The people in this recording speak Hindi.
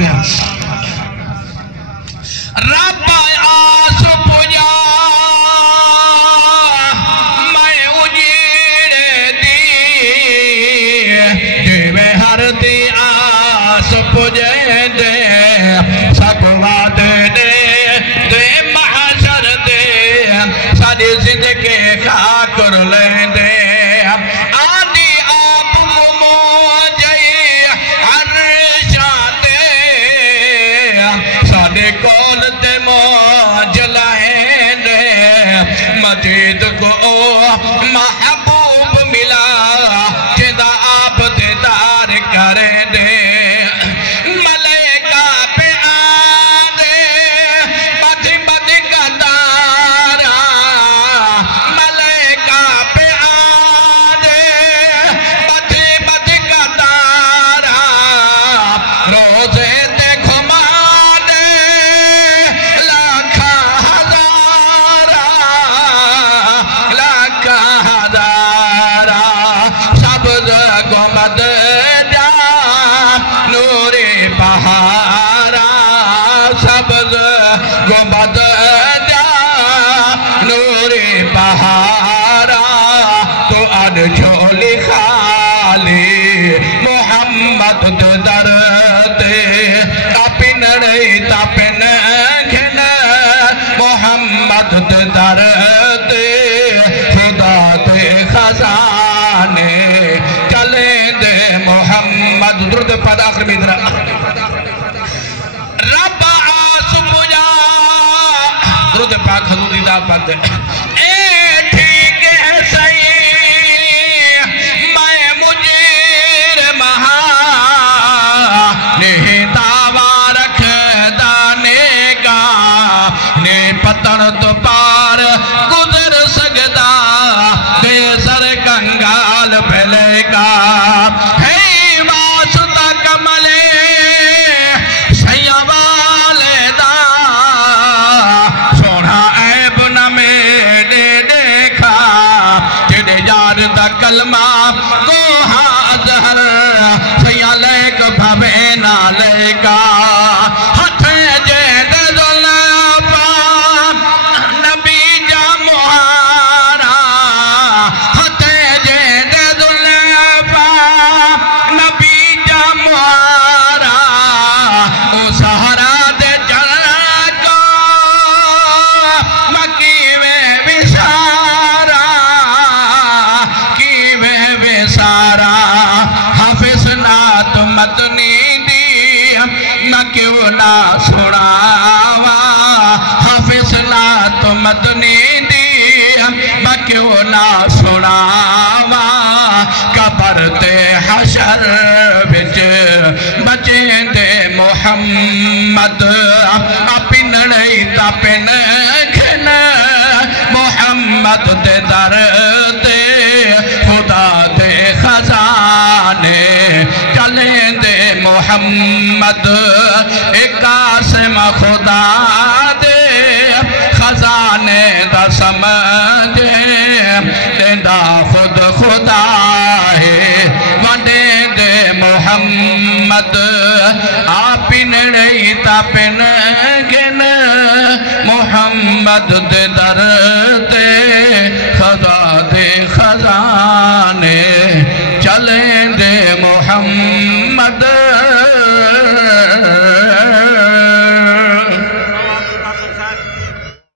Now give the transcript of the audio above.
पिया रब आस पुजा मैं उजीड़ दी जिवे हर दी आस पुजे दे सकवा दे महशर दे सारी जिंदगी खाकर ले दे आदि आप मोजई हर शाते साडे कोल ते मौज लाए दे मजीद को महबूब मिला जिदा आप दीदार करे दे मलेका पे आदे बदी बदी कतारा मलेका पे आदे बदी बदी कतारा रोजे देखो माने लाखा हजारा सबज गुमद जा नूरे पहारा सबज गुमद जा नूरे पहारा तो अड झोली खाली मोहम्मद दे दर ते तापिन नहीं तापिन घिन मोहम्मद दे दर ते खुदा ते खजाने चले दे मोहम्मद दुरूद पद आखिर में इधर रब आस पुजा दुरूद पाक हजूर दा पद ए ठीक है सही मैं मुजीर महा नहीं दावा रख दाने का ने पतन तो पार गुजर सकदा दे सर कंगाल फैलेगा है वासुता कमले सैवाले दा सोना ऐब न मेरे देखा तेरे यार दा कलमा को हाजर सैया लेक भवे ना लेका हथ जे दुल्फा नबी जा मुहारा हथ जे दुल्फा नबी जा मुहारा ओ सहारा दे चल को मकी में विसारा की में विसारा हाफिज ना तो मतनी दी न क्यों ना सुनावा हाफिज ना तो मतनी दी न क्यों ना सुनावा कबर ते हशर विच बचे दे मोहम्मद अपिन नहीं तापिन घिन मोहम्मद दे दर ते खुदा दे खजाने चले दे मोहम्मद एक आसम खुदा दे खजाने दा समझे तेदा खुद खुदा है वडे दे मोहम्मद आपिन नहीं तापिन घिन मोहम्मद दे दर